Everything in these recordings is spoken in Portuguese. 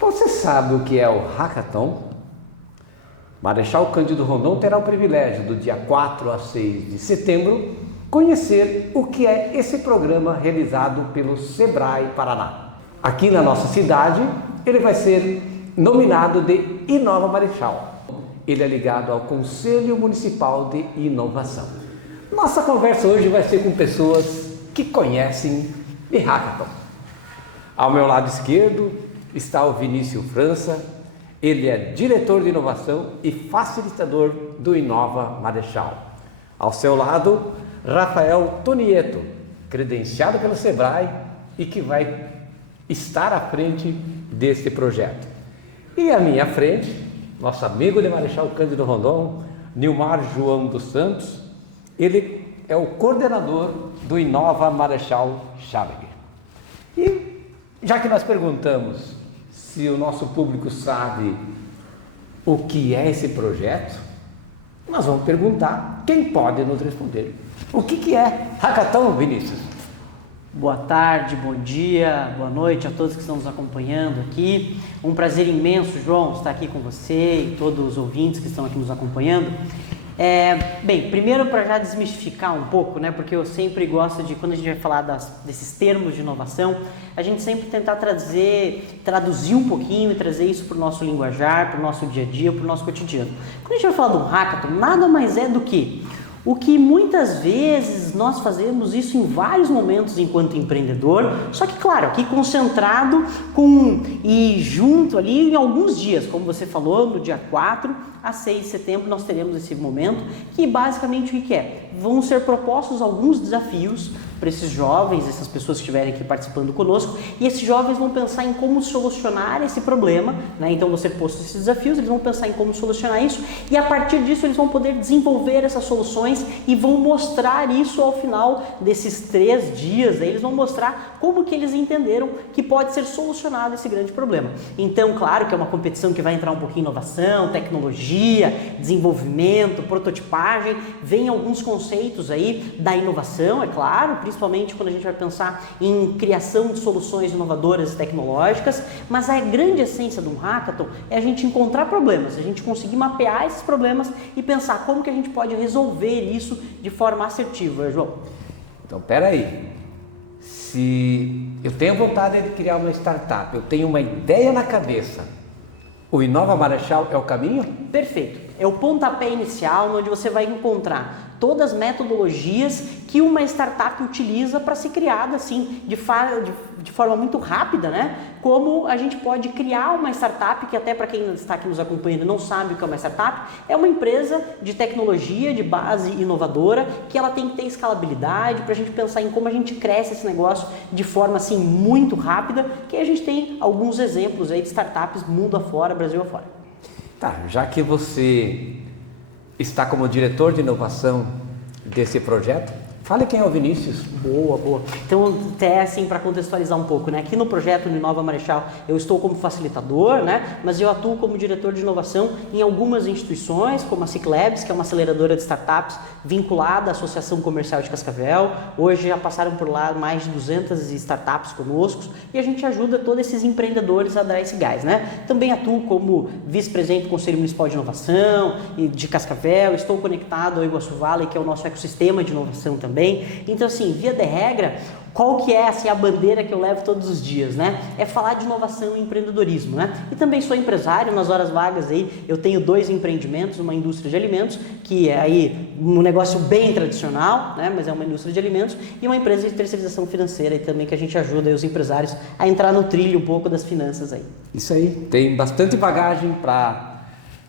Você sabe o que é o Hackathon? Marechal Cândido Rondon terá o privilégio, do dia 4 a 6 de setembro, conhecer o que é esse programa realizado pelo Sebrae Paraná. Aqui na nossa cidade, ele vai ser nominado de Inova Marechal. Ele é ligado ao Conselho Municipal de Inovação. Nossa conversa hoje vai ser com pessoas que conhecem de Hackathon. Ao meu lado esquerdo está o Vinícius França. Ele é diretor de inovação e facilitador do Inova Marechal. Ao seu lado, Rafael Tonieto, credenciado pelo Sebrae e que vai estar à frente deste projeto. E à minha frente, nosso amigo de Marechal Cândido Rondon, Nilmar João dos Santos. Ele é o coordenador do Inova Marechal Chaves. E já que nós perguntamos se o nosso público sabe o que é esse projeto, nós vamos perguntar quem pode nos responder. O que é Hackathon, Vinícius? Boa tarde, bom dia, boa noite a todos que estão nos acompanhando aqui. Um prazer imenso, João, estar aqui com você e todos os ouvintes que estão aqui nos acompanhando. Bem, primeiro para já desmistificar um pouco, né, porque eu sempre gosto de, quando a gente vai falar desses termos de inovação, a gente sempre tentar traduzir um pouquinho e trazer isso para o nosso linguajar, para o nosso dia a dia, para o nosso cotidiano. Quando a gente vai falar de um hackathon, nada mais é do que o que muitas vezes nós fazemos isso em vários momentos enquanto empreendedor, só que claro, aqui concentrado e junto ali em alguns dias, como você falou, no dia 4 a 6 de setembro nós teremos esse momento, que basicamente o que é? Vão ser propostos alguns desafios para esses jovens, essas pessoas que estiverem aqui participando conosco, e esses jovens vão pensar em como solucionar esse problema, né? Então você posto esses desafios, eles vão pensar em como solucionar isso, e a partir disso eles vão poder desenvolver essas soluções e vão mostrar isso ao final desses 3 dias, aí eles vão mostrar como que eles entenderam que pode ser solucionado esse grande problema. Então, claro que é uma competição que vai entrar um pouquinho em inovação, tecnologia, desenvolvimento, prototipagem, vem alguns conceitos aí da inovação, é claro, principalmente quando a gente vai pensar em criação de soluções inovadoras e tecnológicas, mas a grande essência de um hackathon é a gente encontrar problemas, a gente conseguir mapear esses problemas e pensar como que a gente pode resolver isso de forma assertiva, João. Então, peraí, se eu tenho vontade de criar uma startup, eu tenho uma ideia na cabeça, o Inova Marechal é o caminho? Perfeito, é o pontapé inicial onde você vai encontrar todas as metodologias que uma startup utiliza para ser criada assim, de forma muito rápida, né? Como a gente pode criar uma startup, que até para quem está aqui nos acompanhando não sabe o que é uma startup, é uma empresa de tecnologia, de base inovadora, que ela tem que ter escalabilidade para a gente pensar em como a gente cresce esse negócio de forma assim muito rápida, que a gente tem alguns exemplos aí de startups mundo afora, Brasil afora. Tá, já que você está como diretor de inovação desse projeto, fale quem é o Vinícius. Boa. Então, até assim, para contextualizar um pouco, né? Aqui no projeto no Inova Marechal, eu estou como facilitador, né? Mas eu atuo como diretor de inovação em algumas instituições, como a Ciclabs, que é uma aceleradora de startups vinculada à Associação Comercial de Cascavel. Hoje já passaram por lá mais de 200 startups conosco e a gente ajuda todos esses empreendedores a dar esse gás, né? Também atuo como vice-presidente do Conselho Municipal de Inovação e de Cascavel, estou conectado ao Iguaçu Valley, que é o nosso ecossistema de inovação também. Então, assim, via de regra, qual que é assim, a bandeira que eu levo todos os dias, né? É falar de inovação e empreendedorismo, né? E também sou empresário, nas horas vagas aí eu tenho 2 empreendimentos, uma indústria de alimentos, que é aí um negócio bem tradicional, né? Mas é uma indústria de alimentos, e uma empresa de terceirização financeira aí também, que a gente ajuda aí os empresários a entrar no trilho um pouco das finanças aí. Isso aí, tem bastante bagagem para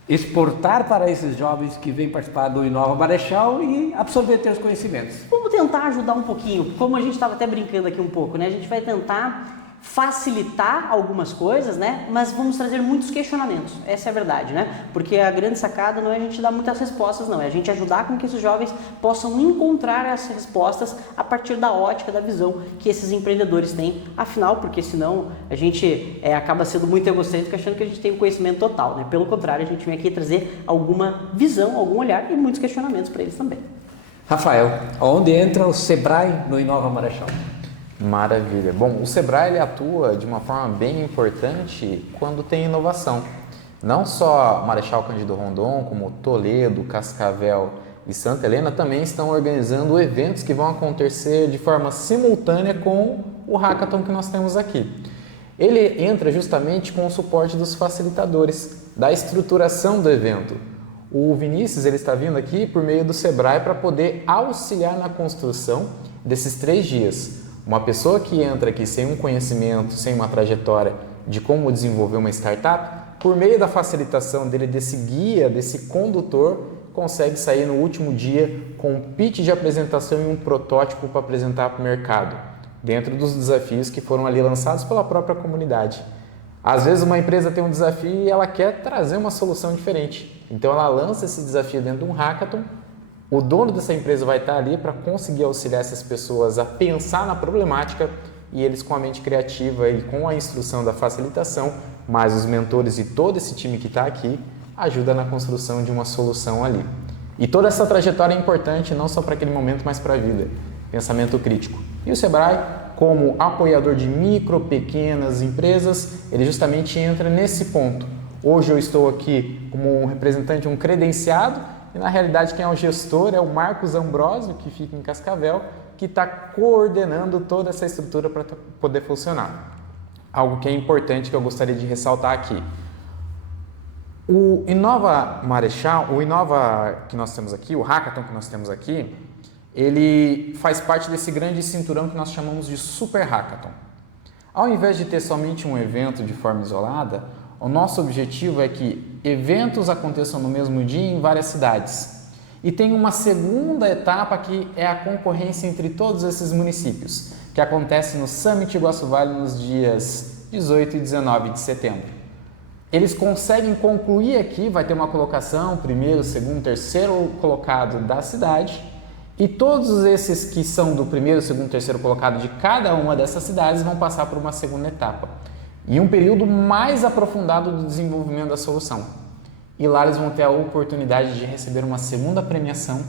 exportar para esses jovens que vêm participar do Inova Marechal e absorver teus conhecimentos. Vamos tentar ajudar um pouquinho, como a gente estava até brincando aqui um pouco, né? A gente vai tentar facilitar algumas coisas, né? Mas vamos trazer muitos questionamentos, essa é a verdade, né? Porque a grande sacada não é a gente dar muitas respostas, não, é a gente ajudar com que esses jovens possam encontrar essas respostas a partir da ótica, da visão que esses empreendedores têm, afinal, porque senão a gente acaba sendo muito egocêntrico achando que a gente tem o conhecimento total, né? Pelo contrário, a gente vem aqui trazer alguma visão, algum olhar e muitos questionamentos para eles também. Rafael, onde entra o Sebrae no Inova Marechal? Maravilha. Bom, o Sebrae ele atua de uma forma bem importante quando tem inovação. Não só Marechal Cândido Rondon, como Toledo, Cascavel e Santa Helena também estão organizando eventos que vão acontecer de forma simultânea com o Hackathon que nós temos aqui. Ele entra justamente com o suporte dos facilitadores, da estruturação do evento. O Vinícius ele está vindo aqui por meio do Sebrae para poder auxiliar na construção desses 3 dias. Uma pessoa que entra aqui sem um conhecimento, sem uma trajetória de como desenvolver uma startup, por meio da facilitação dele, desse guia, desse condutor, consegue sair no último dia com um pitch de apresentação e um protótipo para apresentar para o mercado, dentro dos desafios que foram ali lançados pela própria comunidade. Às vezes uma empresa tem um desafio e ela quer trazer uma solução diferente, então ela lança esse desafio dentro de um hackathon. O dono dessa empresa vai estar ali para conseguir auxiliar essas pessoas a pensar na problemática e eles com a mente criativa e com a instrução da facilitação, mais os mentores e todo esse time que está aqui, ajuda na construção de uma solução ali. E toda essa trajetória é importante não só para aquele momento, mas para a vida. Pensamento crítico. E o Sebrae, como apoiador de micro, pequenas empresas, ele justamente entra nesse ponto. Hoje eu estou aqui como um representante, um credenciado, e na realidade quem é o gestor é o Marcos Ambrosio, que fica em Cascavel, que está coordenando toda essa estrutura para poder funcionar. Algo que é importante que eu gostaria de ressaltar aqui. O Inova Marechal, o Inova que nós temos aqui, o Hackathon que nós temos aqui, ele faz parte desse grande cinturão que nós chamamos de Super Hackathon. Ao invés de ter somente um evento de forma isolada, o nosso objetivo é que eventos aconteçam no mesmo dia em várias cidades. E tem uma segunda etapa que é a concorrência entre todos esses municípios, que acontece no Summit Iguaçu Vale nos dias 18 e 19 de setembro. Eles conseguem concluir aqui, vai ter uma colocação, primeiro, segundo, terceiro colocado da cidade, e todos esses que são do primeiro, segundo, terceiro colocado de cada uma dessas cidades vão passar por uma segunda etapa. E um período mais aprofundado do desenvolvimento da solução. E lá eles vão ter a oportunidade de receber uma segunda premiação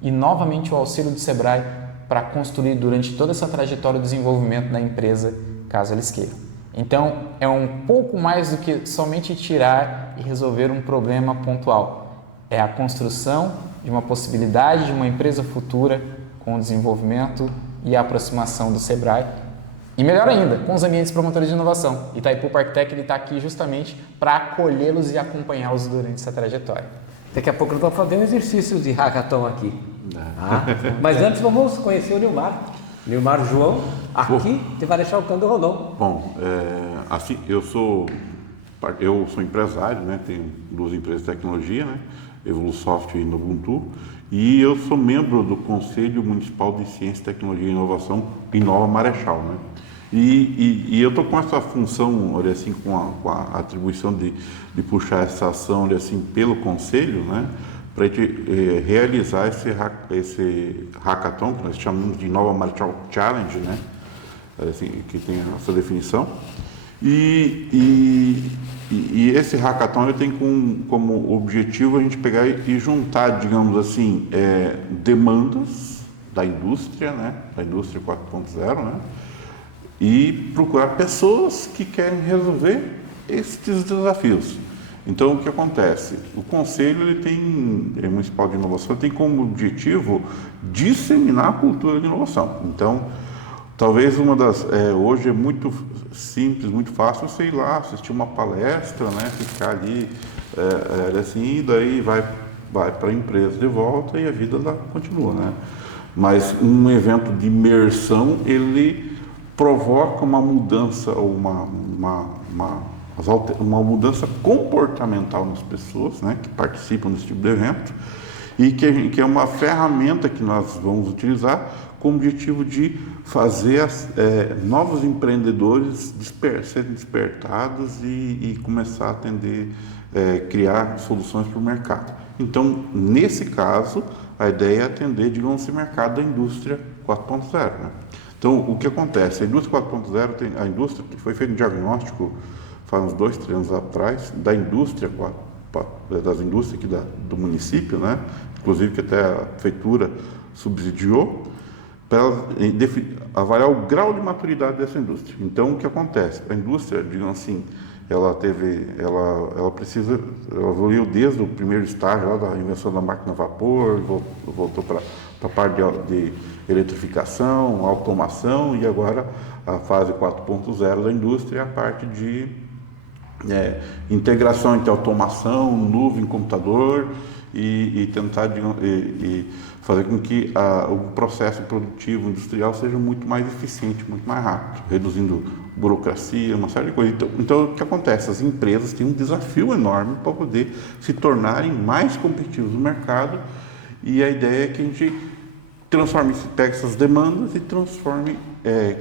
e novamente o auxílio do Sebrae para construir durante toda essa trajetória o desenvolvimento da empresa, caso eles queiram. Então, é um pouco mais do que somente tirar e resolver um problema pontual. É a construção de uma possibilidade de uma empresa futura com o desenvolvimento e a aproximação do Sebrae. E melhor ainda, com os ambientes promotores de inovação. Itaipu Parktech está aqui justamente para acolhê-los e acompanhá-los durante essa trajetória. Daqui a pouco nós vamos fazer um exercício de hackathon aqui. Mas antes vamos conhecer o Nilmar João, aqui de Marechal Cândido Rondon. Bom, assim, eu sou empresário, né? Tenho 2 empresas de tecnologia, né? Evolusoft e Ubuntu, e eu sou membro do Conselho Municipal de Ciência, Tecnologia e Inovação Inova Marechal, né? E eu estou com essa função, olha assim, com a atribuição de puxar essa ação, olha assim, pelo Conselho, né? Para a gente realizar esse hackathon, que nós chamamos de Inova Marechal Challenge, né? Assim, que tem essa definição. E esse hackathon ele tem como objetivo a gente pegar e juntar, digamos assim, demandas da indústria, né? Da indústria 4.0, né? E procurar pessoas que querem resolver esses desafios. Então, o que acontece? O Conselho Municipal de Inovação tem como objetivo disseminar a cultura de inovação. Então, talvez hoje é muito simples, muito fácil você ir lá, assistir uma palestra, né, ficar ali, assim, e daí vai para a empresa de volta e a vida lá continua, né? Mas um evento de imersão, ele provoca uma mudança, uma mudança comportamental nas pessoas, né, que participam desse tipo de evento, e que é uma ferramenta que nós vamos utilizar com o objetivo de fazer novos empreendedores serem despertados e começar a atender, criar soluções para o mercado. Então, nesse caso, a ideia é atender, digamos, esse mercado da indústria 4.0, né? Então, o que acontece? A indústria 4.0 a indústria que foi feito um diagnóstico faz uns 2, 3 anos atrás, das indústrias aqui do município, né? Inclusive que até a prefeitura subsidiou, para avaliar o grau de maturidade dessa indústria. Então, o que acontece? A indústria, digamos assim, ela evoluiu desde o primeiro estágio lá da invenção da máquina a vapor, voltou para a parte de eletrificação, automação, e agora a fase 4.0 da indústria é a parte de integração entre automação, nuvem, computador e tentar fazer com que o processo produtivo industrial seja muito mais eficiente, muito mais rápido, reduzindo burocracia, uma série de coisas. Então, o que acontece? As empresas têm um desafio enorme para poder se tornarem mais competitivos no mercado, e a ideia é que a gente pegue essas demandas e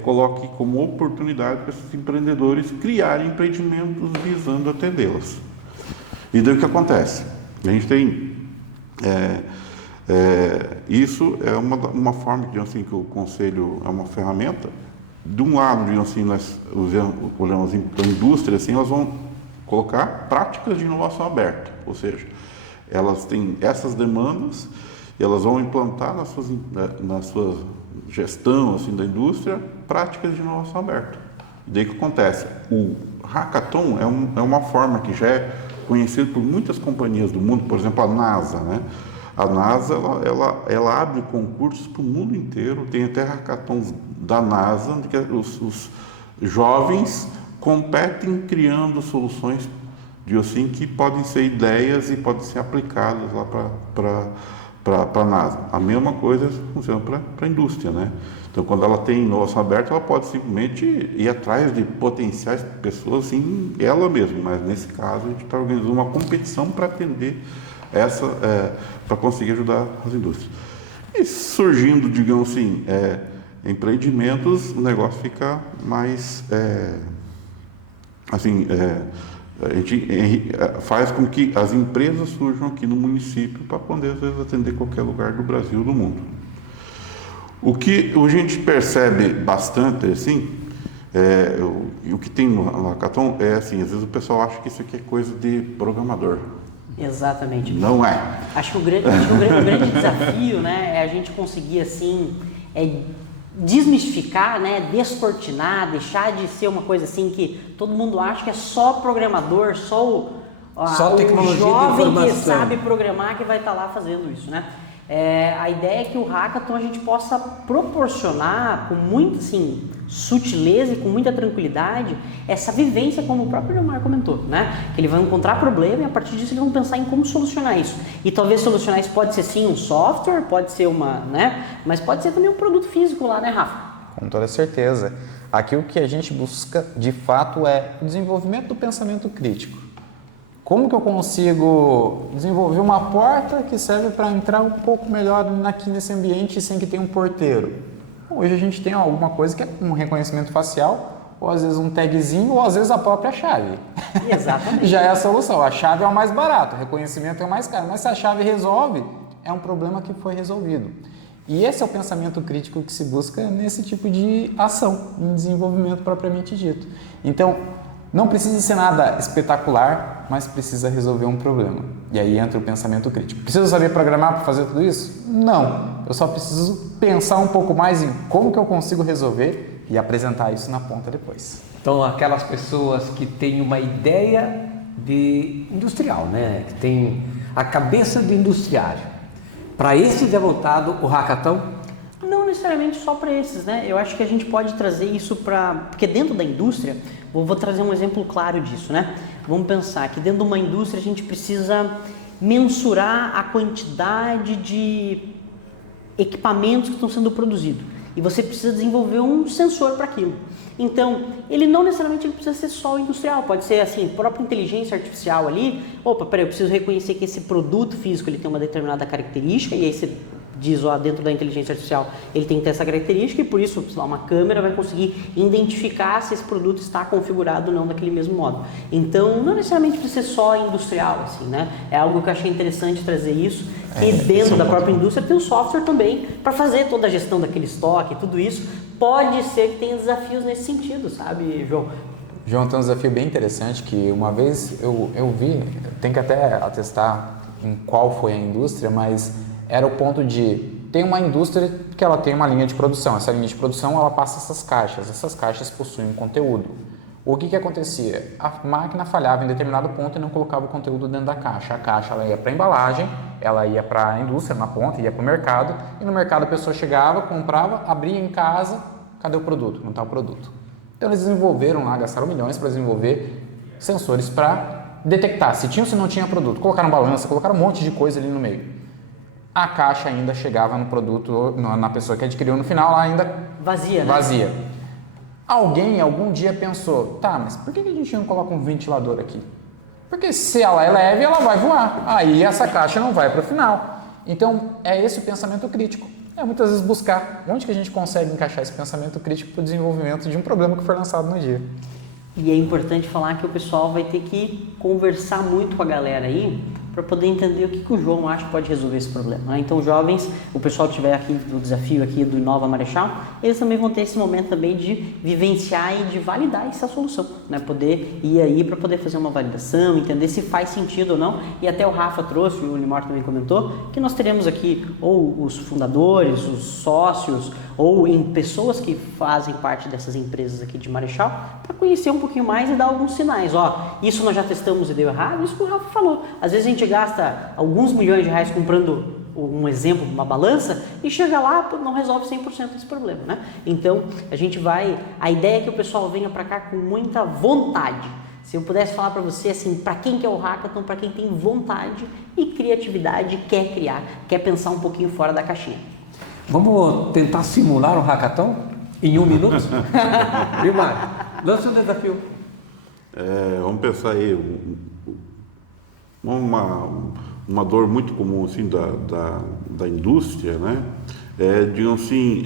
coloque como oportunidade para esses empreendedores criarem empreendimentos visando atendê-las. E daí o que acontece? A gente tem isso é uma forma, digamos assim, que o Conselho é uma ferramenta. De um lado, digamos assim, nós olhamos a indústria, assim, elas vão colocar práticas de inovação aberta, ou seja, elas têm essas demandas, elas vão implantar na sua gestão assim, da indústria práticas de inovação aberta. E daí o que acontece? O Hackathon é uma forma que já é conhecida por muitas companhias do mundo, por exemplo, a NASA, né? A NASA, ela abre concursos para o mundo inteiro, tem até hackathons da NASA, onde os jovens competem criando soluções assim, que podem ser ideias e podem ser aplicadas lá para a NASA. A mesma coisa funciona para a indústria, né? Então, quando ela tem inovação aberta, ela pode simplesmente ir atrás de potenciais pessoas, assim, ela mesma, mas nesse caso a gente está organizando uma competição para atender para conseguir ajudar as indústrias. E surgindo, digamos assim, empreendimentos, o negócio fica mais, a gente faz com que as empresas surjam aqui no município para poder, às vezes, atender qualquer lugar do Brasil ou do mundo. O que a gente percebe bastante, assim, o que tem no Hackathon é assim, às vezes o pessoal acha que isso aqui é coisa de programador. Exatamente. Não é. Acho que o grande desafio, né, é a gente conseguir, assim, desmistificar, né, descortinar, deixar de ser uma coisa assim que todo mundo acha que é só programador, só tecnologia o jovem de que informação. sabe programar que vai estar lá fazendo isso, né? A ideia é que o Hackathon a gente possa proporcionar com muita assim, sutileza e com muita tranquilidade essa vivência, como o próprio Leomar comentou, né? Que ele vai encontrar problema e a partir disso eles vão pensar em como solucionar isso. E talvez solucionar isso pode ser sim um software, pode ser mas pode ser também um produto físico lá, né, Rafa? Com toda certeza. Aqui o que a gente busca de fato é o desenvolvimento do pensamento crítico. Como que eu consigo desenvolver uma porta que serve para entrar um pouco melhor aqui nesse ambiente sem que tenha um porteiro? Hoje a gente tem alguma coisa que é um reconhecimento facial, ou às vezes um tagzinho, ou às vezes a própria chave. Exatamente. Já é a solução. A chave é o mais barato, o reconhecimento é o mais caro. Mas se a chave resolve, é um problema que foi resolvido. E esse é o pensamento crítico que se busca nesse tipo de ação, em desenvolvimento propriamente dito. Então, não precisa ser nada espetacular, mas precisa resolver um problema. E aí entra o pensamento crítico. Preciso saber programar para fazer tudo isso? Não. Eu só preciso pensar um pouco mais em como que eu consigo resolver e apresentar isso na ponta depois. Então, aquelas pessoas que têm uma ideia de industrial, né? Que tem a cabeça de industriário. Para esses é voltado o Hackathon? Não necessariamente só para esses, né? Eu acho que a gente pode trazer isso porque dentro da indústria, vou trazer um exemplo claro disso, né? Vamos pensar que dentro de uma indústria a gente precisa mensurar a quantidade de equipamentos que estão sendo produzidos e você precisa desenvolver um sensor para aquilo. Então, ele não necessariamente precisa ser só industrial, pode ser assim, própria inteligência artificial ali. Opa, peraí, eu preciso reconhecer que esse produto físico ele tem uma determinada característica e aí você diz lá dentro da inteligência artificial, ele tem que ter essa característica e por isso, sei lá, uma câmera vai conseguir identificar se esse produto está configurado ou não daquele mesmo modo. Então, não necessariamente precisa ser só industrial, assim, né? É algo que eu achei interessante trazer isso, que dentro da própria indústria tem um software também para fazer toda a gestão daquele estoque, tudo isso. Pode ser que tenha desafios nesse sentido, sabe, João? João, tem um desafio bem interessante que uma vez eu vi, tem que até atestar em qual foi a indústria, mas era o ponto de tem uma indústria que ela tem uma linha de produção. Essa linha de produção ela passa essas caixas possuem um conteúdo. O que acontecia? A máquina falhava em determinado ponto e não colocava o conteúdo dentro da caixa. A caixa ela ia para a embalagem, ela ia para a indústria na ponta, ia para o mercado, e no mercado a pessoa chegava, comprava, abria em casa, cadê o produto? Não está o produto. Então eles desenvolveram lá, gastaram milhões para desenvolver sensores para detectar se tinha ou se não tinha produto. Colocaram balança, colocaram um monte de coisa ali no meio. A caixa ainda chegava no produto, na pessoa que adquiriu no final, lá ainda vazia, né? Vazia. Alguém algum dia pensou, tá, mas por que a gente não coloca um ventilador aqui? Porque se ela é leve, ela vai voar. Aí essa caixa não vai para o final. Então, é esse o pensamento crítico. É muitas vezes buscar onde que a gente consegue encaixar esse pensamento crítico para o desenvolvimento de um problema que foi lançado no dia. E é importante falar que o pessoal vai ter que conversar muito com a galera aí para poder entender o que o João acha que pode resolver esse problema. Então, jovens, o pessoal que estiver aqui do desafio aqui do Inova Marechal, eles também vão ter esse momento também de vivenciar e de validar essa solução, né? Poder ir aí para poder fazer uma validação, entender se faz sentido ou não. E até o Rafa trouxe, o Limor também comentou, que nós teremos aqui ou os fundadores, os sócios, ou em pessoas que fazem parte dessas empresas aqui de Marechal, para conhecer um pouquinho mais e dar alguns sinais. Ó, isso nós já testamos e deu errado, isso que o Rafa falou. Às vezes a gente gasta alguns milhões de reais comprando um exemplo, uma balança, e chega lá, não resolve 100% esse problema, né? Então, a ideia é que o pessoal venha para cá com muita vontade. Se eu pudesse falar para você, assim, para quem que é o Hackathon, para quem tem vontade e criatividade, quer criar, quer pensar um pouquinho fora da caixinha. Vamos tentar simular um hackathon em 1 minuto? Viu, Mário? Lança um desafio. Vamos pensar aí, uma dor muito comum assim, da indústria, né? Digamos assim,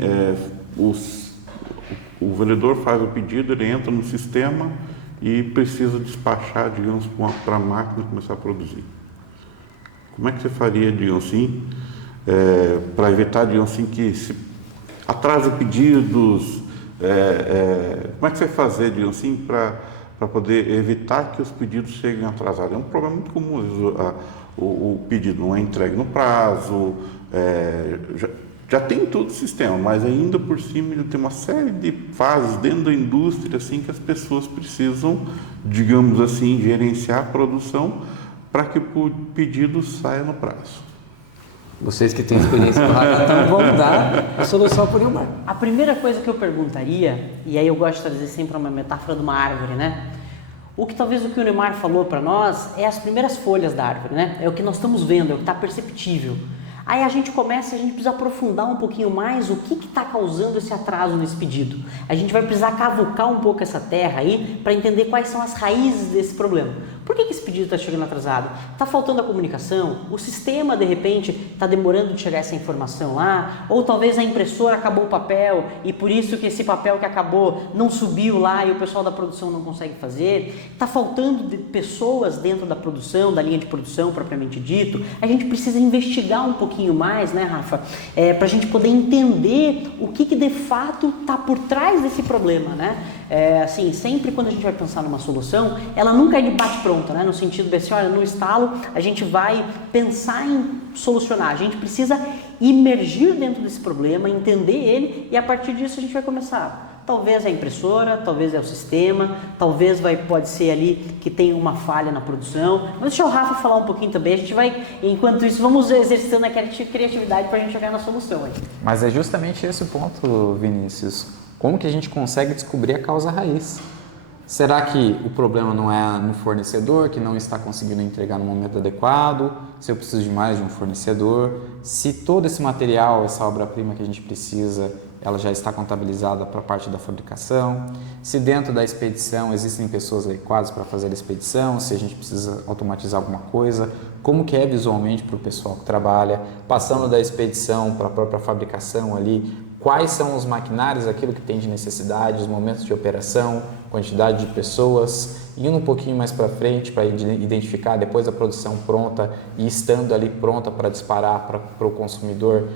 o vendedor faz o pedido, ele entra no sistema e precisa despachar, digamos, para a máquina começar a produzir. Como é que você faria, digamos assim, para evitar, digamos assim, que se atrasa pedidos? Como é que você vai fazer, digamos assim, para poder evitar que os pedidos cheguem atrasados? É um problema muito comum, às vezes, o pedido não é entregue no prazo, já tem todo o sistema, mas ainda por cima ainda tem uma série de fases dentro da indústria assim, que as pessoas precisam, digamos assim, gerenciar a produção para que o pedido saia no prazo. Vocês que têm experiência no hackathon vão dar a solução por Ilmar. A primeira coisa que eu perguntaria, e aí eu gosto de trazer sempre uma metáfora de uma árvore, né? O que o Neymar falou para nós é as primeiras folhas da árvore, né? É o que nós estamos vendo, é o que está perceptível. Aí a gente precisa aprofundar um pouquinho mais o que está causando esse atraso nesse pedido. A gente vai precisar cavucar um pouco essa terra aí para entender quais são as raízes desse problema. Por que esse pedido está chegando atrasado? Está faltando a comunicação? O sistema, de repente, está demorando de chegar essa informação lá? Ou talvez a impressora acabou o papel e por isso que esse papel que acabou não subiu lá e o pessoal da produção não consegue fazer? Está faltando de pessoas dentro da produção, da linha de produção propriamente dito? A gente precisa investigar um pouquinho mais, né, Rafa? Para a gente poder entender o que de fato está por trás desse problema, né? Assim, sempre quando a gente vai pensar numa solução, ela nunca é de bate-pronto, né? No sentido de assim, olha, no estalo a gente vai pensar em solucionar, a gente precisa imergir dentro desse problema, entender ele e a partir disso a gente vai começar. Talvez é a impressora, talvez é o sistema, talvez pode ser ali que tem uma falha na produção. Mas deixa o Rafa falar um pouquinho também, a gente vai, enquanto isso, vamos exercitando a criatividade para a gente chegar na solução aí. Mas é justamente esse o ponto, Vinícius. Como que a gente consegue descobrir a causa raiz? Será que o problema não é no fornecedor, que não está conseguindo entregar no momento adequado? Se eu preciso de mais de um fornecedor? Se todo esse material, essa obra-prima que a gente precisa, ela já está contabilizada para a parte da fabricação? Se dentro da expedição existem pessoas adequadas para fazer a expedição? Se a gente precisa automatizar alguma coisa? Como que é visualmente para o pessoal que trabalha? Passando da expedição para a própria fabricação ali, quais são os maquinários, aquilo que tem de necessidade, os momentos de operação, quantidade de pessoas, indo um pouquinho mais para frente para identificar depois da produção pronta e estando ali pronta para disparar para o consumidor,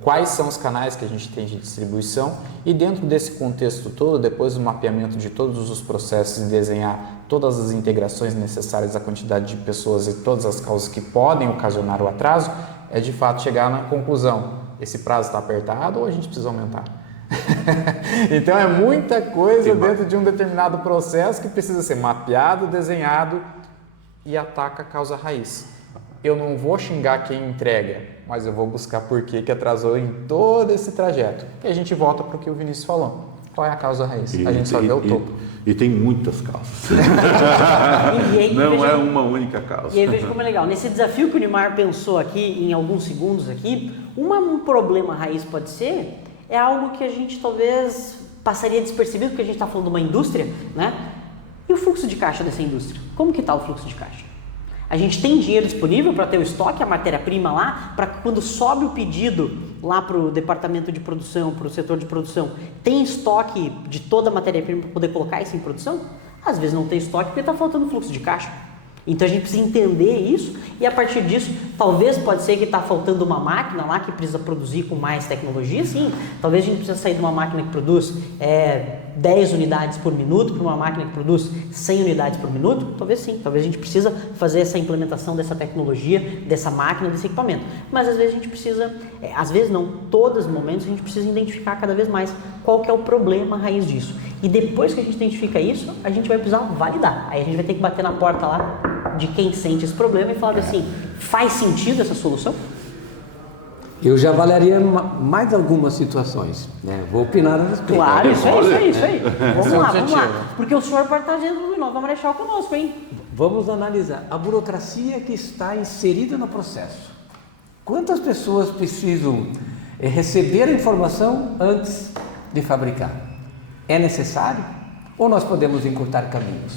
quais são os canais que a gente tem de distribuição e dentro desse contexto todo, depois do mapeamento de todos os processos e desenhar todas as integrações necessárias à quantidade de pessoas e todas as causas que podem ocasionar o atraso, é de fato chegar na conclusão. esse prazo está apertado ou a gente precisa aumentar? Então é muita coisa dentro de um determinado processo que precisa ser mapeado, desenhado e ataca a causa raiz. Eu não vou xingar quem entrega, mas eu vou buscar por que atrasou em todo esse trajeto. E a gente volta para o que o Vinícius falou. Qual é a causa raiz? A gente só vê o topo. E tem muitas causas. Não é uma única causa. E aí veja como é legal. Nesse desafio que o Neymar pensou aqui, em alguns segundos aqui, um problema raiz pode ser, é algo que a gente talvez passaria despercebido, porque a gente está falando de uma indústria, né? E o fluxo de caixa dessa indústria? Como que está o fluxo de caixa? A gente tem dinheiro disponível para ter o estoque, a matéria-prima lá, para que quando sobe o pedido lá para o departamento de produção, para o setor de produção, tem estoque de toda a matéria-prima para poder colocar isso em produção? Às vezes não tem estoque porque está faltando fluxo de caixa. Então a gente precisa entender isso e a partir disso, talvez pode ser que está faltando uma máquina lá que precisa produzir com mais tecnologia, sim. Talvez a gente precisa sair de uma máquina que produz 10 unidades por minuto para uma máquina que produz 100 unidades por minuto. Talvez sim, talvez a gente precisa fazer essa implementação dessa tecnologia, dessa máquina, desse equipamento. Mas às vezes a gente precisa, às vezes não, todos os momentos a gente precisa identificar cada vez mais qual que é o problema raiz disso. E depois que a gente identifica isso, a gente vai precisar validar. Aí a gente vai ter que bater na porta lá de quem sente esse problema e falar assim, faz sentido essa solução? Eu já avaliaria mais algumas situações, né? Vou opinar a respeito. Claro, isso aí. Vamos lá. Porque o senhor pode estar dentro do Nova Marechal conosco, hein? Vamos analisar a burocracia que está inserida no processo. Quantas pessoas precisam receber a informação antes de fabricar? É necessário? Ou nós podemos encurtar caminhos?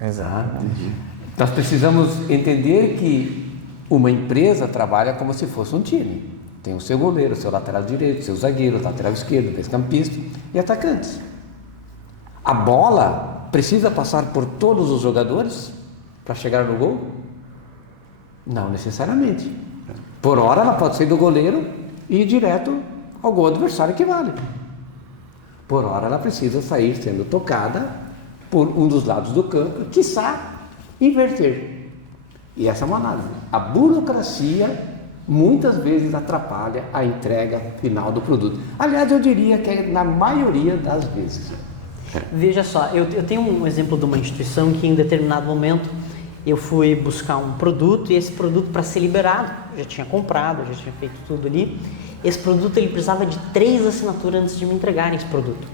Exato. Nós precisamos entender que uma empresa trabalha como se fosse um time. Tem o seu goleiro, o seu lateral direito, seu zagueiro, lateral esquerdo, meio-campista e atacantes. A bola precisa passar por todos os jogadores para chegar no gol? Não necessariamente. Por hora ela pode ser do goleiro e ir direto ao gol adversário que vale. Por hora ela precisa sair sendo tocada por um dos lados do campo, quiçá inverter. E essa é uma análise. A burocracia muitas vezes atrapalha a entrega final do produto. Aliás, eu diria que é na maioria das vezes. Veja só, eu tenho um exemplo de uma instituição que em determinado momento eu fui buscar um produto e esse produto para ser liberado, eu já tinha comprado, já tinha feito tudo ali, esse produto ele precisava de 3 assinaturas antes de me entregarem esse produto.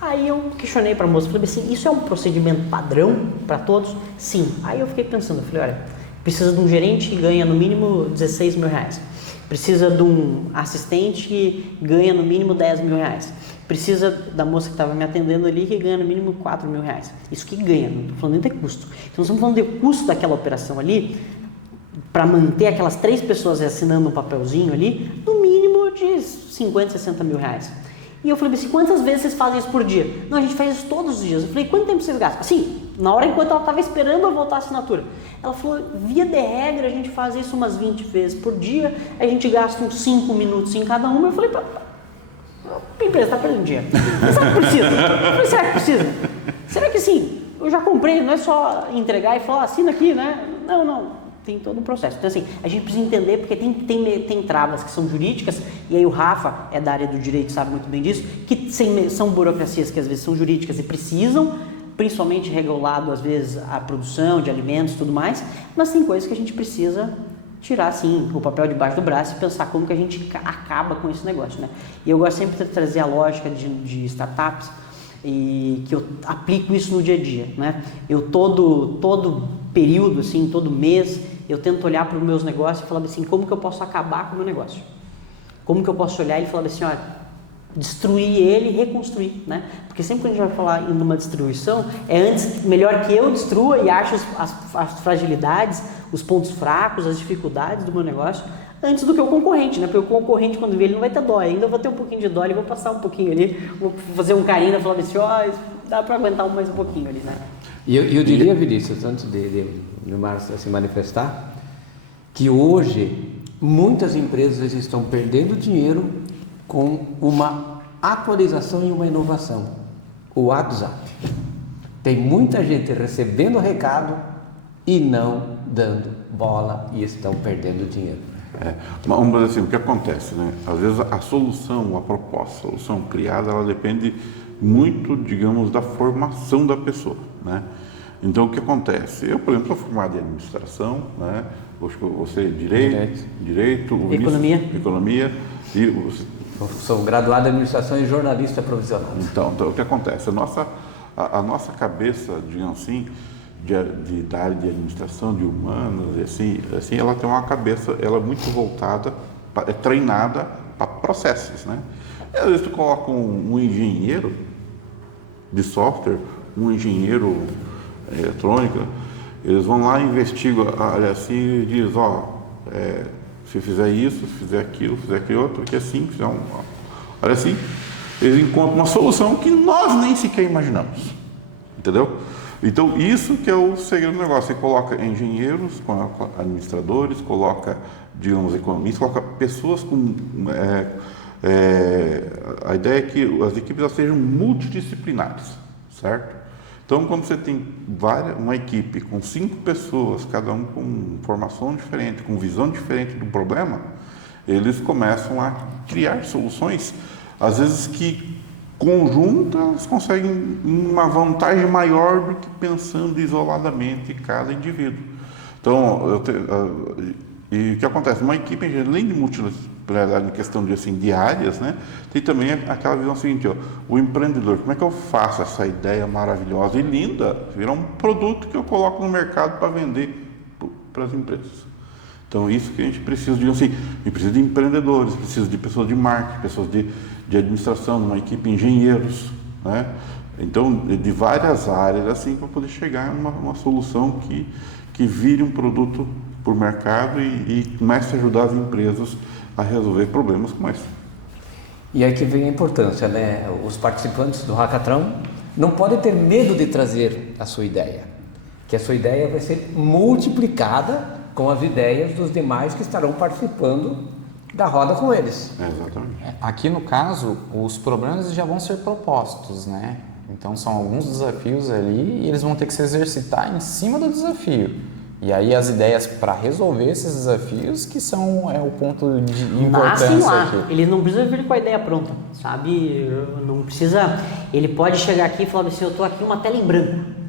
Aí eu questionei para a moça, falei assim, isso é um procedimento padrão para todos? Sim. Aí eu fiquei pensando, falei, olha, precisa de um gerente que ganha no mínimo 16 mil reais, precisa de um assistente que ganha no mínimo 10 mil reais, precisa da moça que estava me atendendo ali que ganha no mínimo 4 mil reais. Isso que ganha, não estou falando nem de custo. Então nós estamos falando de custo daquela operação ali, para manter aquelas 3 pessoas assinando um papelzinho ali, no mínimo de 50, 60 mil reais. E eu falei assim, quantas vezes vocês fazem isso por dia? Não, a gente faz isso todos os dias. Eu falei, quanto tempo vocês gastam? Assim, na hora enquanto ela estava esperando eu voltar a assinatura. Ela falou, via de regra a gente faz isso umas 20 vezes por dia, a gente gasta uns 5 minutos em cada uma. Eu falei, a empresa está perdendo dinheiro. Será que precisa? Eu falei, será que precisa? Será que sim? Eu já comprei, não é só entregar e falar, assina aqui, né? Não. Tem todo um processo. Então assim, a gente precisa entender porque tem travas que são jurídicas, e aí o Rafa é da área do direito, sabe muito bem disso, que são burocracias que às vezes são jurídicas e precisam, principalmente regulado às vezes a produção de alimentos e tudo mais, mas tem coisas que a gente precisa tirar assim o papel debaixo do braço e pensar como que a gente acaba com esse negócio, né? E eu gosto sempre de trazer a lógica de startups e que eu aplico isso no dia a dia, né? Eu todo período, assim, todo mês, eu tento olhar para os meus negócios e falar assim, como que eu posso acabar com o meu negócio? Como que eu posso olhar e falar assim, olha, destruir ele e reconstruir, né? Porque sempre que a gente vai falar em uma destruição, melhor que eu destrua e ache as fragilidades, os pontos fracos, as dificuldades do meu negócio, antes do que o concorrente, né? Porque o concorrente, quando vê ele, não vai ter dó, ainda eu vou ter um pouquinho de dó, e vou passar um pouquinho ali, vou fazer um carinho e falar assim, dá para aguentar mais um pouquinho ali, né? E eu diria, Vinícius, antes de Márcio se manifestar, que hoje muitas empresas estão perdendo dinheiro com uma atualização e uma inovação. O WhatsApp. Tem muita gente recebendo recado e não dando bola e estão perdendo dinheiro. Vamos dizer assim, o que acontece, né? Às vezes a solução, a proposta, a solução criada, ela depende muito, digamos, da formação da pessoa, né? Então, o que acontece? Eu, por exemplo, sou formado em administração, né? Você direito, o economia e Eu sou graduado em administração e jornalista profissional. Então, o que acontece? A nossa cabeça, digamos assim, da área de administração, de humanas, assim, ela tem uma cabeça, ela é muito voltada, é treinada para processos, né? E, às vezes tu coloca um engenheiro de software, um engenheiro eletrônica, eles vão lá, investigam, olha assim, e diz, se fizer isso, se fizer aquilo outro, que assim, olha assim, eles encontram uma solução que nós nem sequer imaginamos, entendeu? Então, isso que é o segredo do negócio. Você coloca engenheiros, coloca administradores, coloca, digamos, economistas, coloca pessoas com... a ideia é que as equipes elas sejam multidisciplinares, certo? Então, quando você tem uma equipe com 5 pessoas, cada um com formação diferente, com visão diferente do problema, eles começam a criar soluções, às vezes que conjuntas conseguem uma vantagem maior do que pensando isoladamente cada indivíduo. Então, e o que acontece? Uma equipe, além de multidisciplinaridade em questão de áreas, né, tem também aquela visão seguinte, o empreendedor, como é que eu faço essa ideia maravilhosa e linda virar um produto que eu coloco no mercado para vender para as empresas? Então, isso que a gente precisa, digamos assim, a gente precisa de empreendedores, precisa de pessoas de marketing, pessoas de administração, uma equipe de engenheiros, né? Então, de várias áreas, assim, para poder chegar a uma solução que vire um produto para o mercado e comece a ajudar as empresas a resolver problemas como esse. E aí que vem a importância, né? Os participantes do Hackathon não podem ter medo de trazer a sua ideia, que a sua ideia vai ser multiplicada com as ideias dos demais que estarão participando da roda com eles. Exatamente. Aqui no caso, os problemas já vão ser propostos, né? Então são alguns desafios ali e eles vão ter que se exercitar em cima do desafio. E aí as ideias para resolver esses desafios que são o ponto de importância lá. aqui. Ele não precisa vir com a ideia pronta, sabe? Não precisa. Ele pode chegar aqui e falar assim, eu estou aqui uma tela em branco.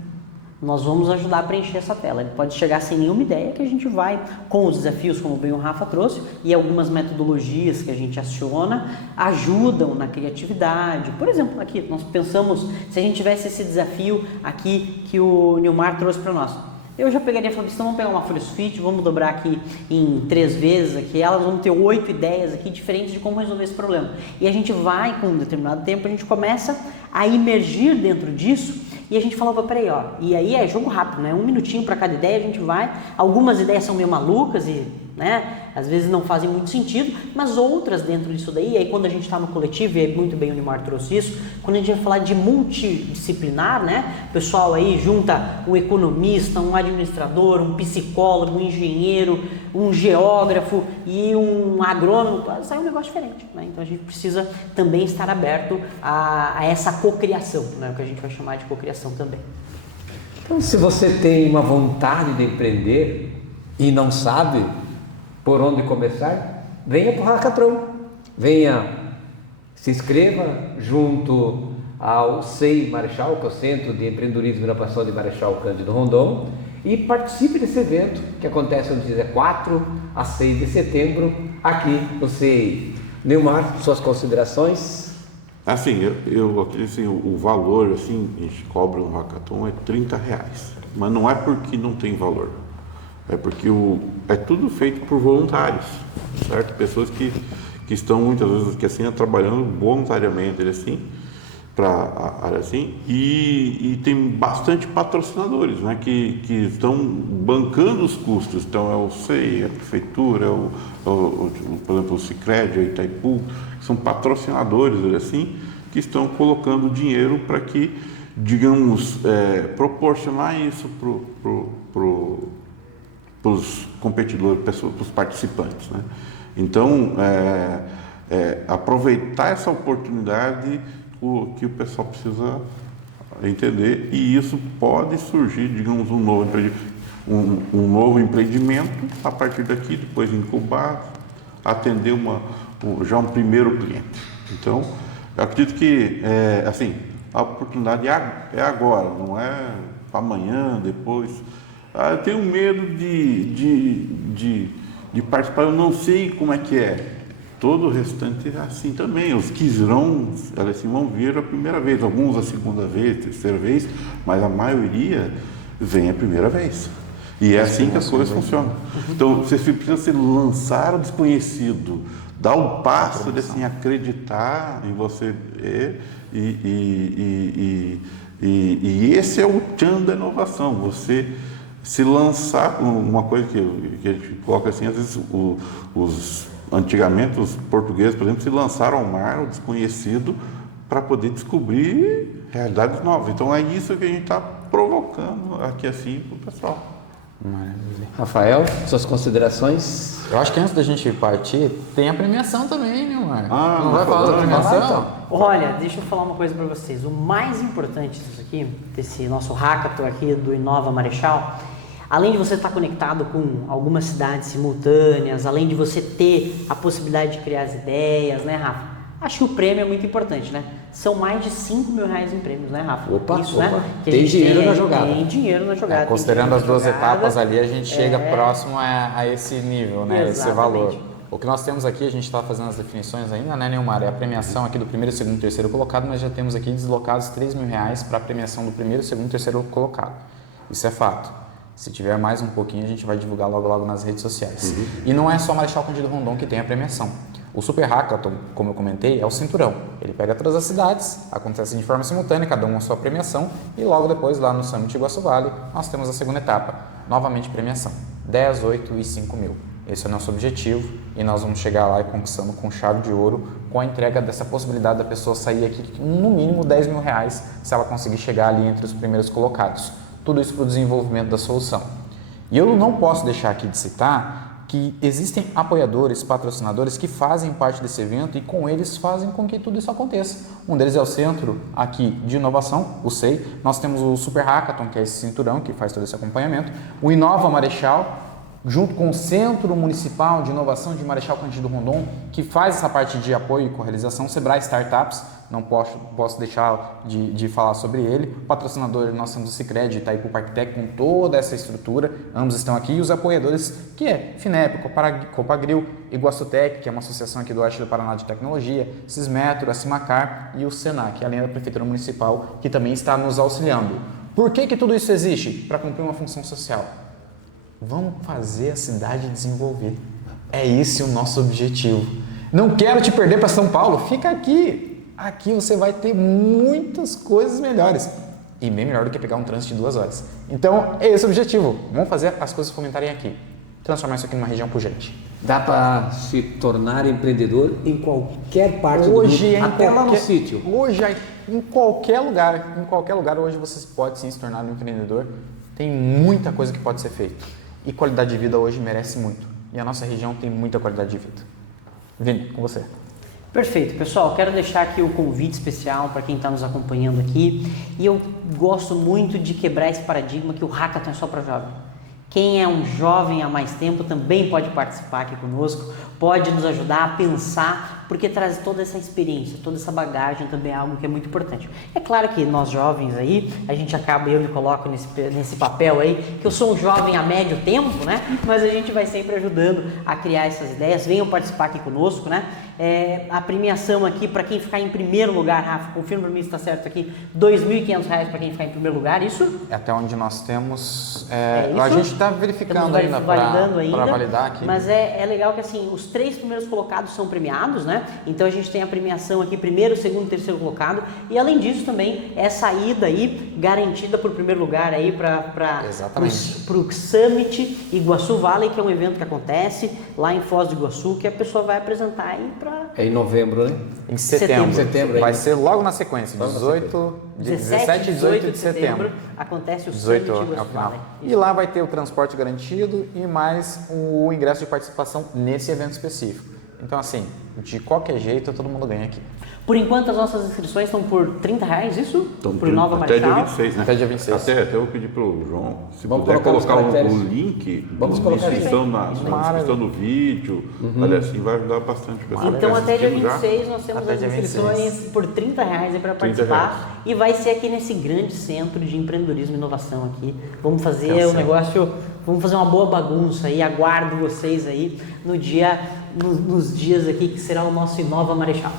Nós vamos ajudar a preencher essa tela. Ele pode chegar sem nenhuma ideia que a gente vai, com os desafios, como bem o Rafa trouxe, e algumas metodologias que a gente aciona, ajudam na criatividade. Por exemplo, aqui nós pensamos, se a gente tivesse esse desafio aqui que o Nilmar trouxe para nós, eu já pegaria e falaria, então vamos pegar uma folha sulfite, vamos dobrar aqui em 3 vezes, aqui, elas vão ter 8 ideias aqui diferentes de como resolver esse problema. E a gente vai, com um determinado tempo, a gente começa a imergir dentro disso e a gente fala, peraí, e aí é jogo rápido, né? 1 minutinho para cada ideia, a gente vai, algumas ideias são meio malucas e, né, às vezes não fazem muito sentido, mas outras dentro disso daí, aí quando a gente está no coletivo, e aí muito bem o Nilmar trouxe isso, quando a gente vai falar de multidisciplinar, né, o pessoal aí junta um economista, um administrador, um psicólogo, um engenheiro, um geógrafo e um agrônomo, sai um negócio diferente, né? Então a gente precisa também estar aberto a essa cocriação, né, o que a gente vai chamar de cocriação também. Então, se você tem uma vontade de empreender e não sabe por onde começar, venha para o Hackathon, se inscreva junto ao SEI Marechal, que é o Centro de Empreendedorismo e Inovação de Marechal Cândido Rondon, e participe desse evento que acontece no dia 4 a 6 de setembro, aqui no SEI. Nilmar, suas considerações? Assim, o valor, assim, a gente cobra no Hackathon é R$30, mas não é porque não tem valor. É porque é tudo feito por voluntários, certo? Pessoas que estão muitas vezes trabalhando voluntariamente assim, para a área assim, e tem bastante patrocinadores, né? Que estão bancando os custos. Então é o SEI, a prefeitura, por exemplo, o Sicredi, a Itaipu, que são patrocinadores assim, que estão colocando dinheiro para que, digamos, proporcionar isso para os competidores, para os participantes, né? Então, aproveitar essa oportunidade que o pessoal precisa entender, e isso pode surgir, digamos, um novo empreendimento a partir daqui, depois incubar, atender já um primeiro cliente. Então, eu acredito que, assim, a oportunidade é agora, não é amanhã, depois. Eu tenho medo de participar, eu não sei como é que é. Todo o restante é assim também. Os que elas assim, vão vir a primeira vez, alguns a segunda vez, terceira vez, mas a maioria vem a primeira vez. E é assim que as coisas funcionam. Então, você precisa se lançar ao desconhecido, dar o passo de assim, acreditar em você. E esse é o tchan da inovação. Você se lançar, uma coisa que a gente coloca assim, às vezes antigamente os portugueses, por exemplo, se lançaram ao mar, ao desconhecido, para poder descobrir realidades novas. Então é isso que a gente está provocando aqui assim para o pessoal. Maravilha. Rafael, suas considerações? Eu acho que antes da gente partir, tem a premiação também, né, Mar? Não vai falar da premiação? Então. Olha, deixa eu falar uma coisa para vocês. O mais importante disso aqui, desse nosso hackathon aqui do Inova Marechal, além de você estar conectado com algumas cidades simultâneas, além de você ter a possibilidade de criar as ideias, né, Rafa? Acho que o prêmio é muito importante, né? São mais de R$5.000 em prêmios, né, Rafa? Isso, né? Que Tem dinheiro na jogada. Tem dinheiro na jogada. Considerando as duas etapas ali, a gente chega próximo a esse nível, né? Exatamente. Esse valor. O que nós temos aqui, a gente está fazendo as definições ainda, né, Neumar? É a premiação aqui do primeiro, segundo e terceiro colocado, mas já temos aqui deslocados R$3.000 para a premiação do primeiro, segundo e terceiro colocado. Isso é fato. Se tiver mais um pouquinho, a gente vai divulgar logo nas redes sociais. E não é só Marechal Cândido Rondon que tem a premiação. O Super Hackathon, como eu comentei, é o cinturão. Ele pega todas as cidades, acontece de forma simultânea, cada uma a sua premiação, e logo depois, lá no Summit Iguaçu Vale, nós temos a segunda etapa, novamente premiação, 10, 8 e 5 mil. Esse é o nosso objetivo e nós vamos chegar lá e conquistando com chave de ouro, com a entrega dessa possibilidade da pessoa sair aqui com no mínimo R$10.000, se ela conseguir chegar ali entre os primeiros colocados. Tudo isso para o desenvolvimento da solução. E eu não posso deixar aqui de citar que existem apoiadores, patrocinadores que fazem parte desse evento e com eles fazem com que tudo isso aconteça. Um deles é o Centro aqui de Inovação, o SEI. Nós temos o Super Hackathon, que é esse cinturão que faz todo esse acompanhamento. O Inova Marechal, junto com o Centro Municipal de Inovação de Marechal Cândido Rondon, que faz essa parte de apoio e co-realização, Sebrae Startups, não posso deixar de falar sobre ele. O patrocinador, nós temos o Sicredi, Itaipu Parktec, com toda essa estrutura, ambos estão aqui, e os apoiadores, que é FINEP, Copagril, Iguaçutec, que é uma associação aqui do Oeste do Paraná de Tecnologia, Cismetro, a Cimacar e o Senac, além da Prefeitura Municipal, que também está nos auxiliando. Por que tudo isso existe? Para cumprir uma função social. Vamos fazer a cidade desenvolver. É esse o nosso objetivo. Não quero te perder para São Paulo, fica aqui. Aqui você vai ter muitas coisas melhores. E bem melhor do que pegar um trânsito de 2 horas. Então, é esse o objetivo. Vamos fazer as coisas fomentarem aqui. Transformar isso aqui numa região pujante. Dá para se tornar empreendedor em qualquer parte do mundo, até lá no sítio. Hoje, em qualquer lugar, hoje você pode sim se tornar um empreendedor. Tem muita coisa que pode ser feita. E qualidade de vida hoje merece muito. E a nossa região tem muita qualidade de vida. Vini, com você. Perfeito, pessoal, quero deixar aqui o convite especial para quem está nos acompanhando aqui, e eu gosto muito de quebrar esse paradigma que o Hackathon é só para jovem. Quem é um jovem há mais tempo também pode participar aqui conosco, pode nos ajudar a pensar, porque traz toda essa experiência, toda essa bagagem também é algo que é muito importante. É claro que nós jovens aí, a gente acaba, eu me coloco nesse papel aí, que eu sou um jovem há médio tempo, né? Mas a gente vai sempre ajudando a criar essas ideias, venham participar aqui conosco, né? A premiação aqui, para quem ficar em primeiro lugar, Rafa, confirma para mim se está certo aqui, R$2.500 para quem ficar em primeiro lugar, isso? Até onde nós temos, isso? a gente está verificando ainda para validar aqui. Mas é legal que assim, os 3 primeiros colocados são premiados, né? Então a gente tem a premiação aqui, primeiro, segundo e terceiro colocado, e além disso também é saída aí garantida por primeiro lugar aí para o Summit Iguaçu Valley, que é um evento que acontece lá em Foz do Iguaçu, que a pessoa vai apresentar aí para... É em novembro, né? Em setembro. Vai aí. ser logo na sequência, 17 e 18 de setembro. Acontece o 18 Summit é o Iguaçu final. Valley. E lá vai ter o transporte garantido e mais o ingresso de participação nesse evento específico. Então, assim, de qualquer jeito, todo mundo ganha aqui. Por enquanto, as nossas inscrições estão por R$30, isso? Então, Por Nova até Marechal? dia 26, né? Até dia 26. Até eu pedi pro João, se Vamos puder colocar os colocar caracteres. o link Vamos na colocar inscrição, isso na descrição do vídeo, olha assim, vai ajudar bastante o pessoal. Então, que tá até dia assistindo já. 26, nós temos Até as dia inscrições 26. por R$30 para participar. E vai ser aqui nesse grande centro de empreendedorismo e inovação aqui. Vamos fazer um negócio, vamos fazer uma boa bagunça aí. Aguardo vocês aí nos dias aqui que será o nosso Inova Marechal.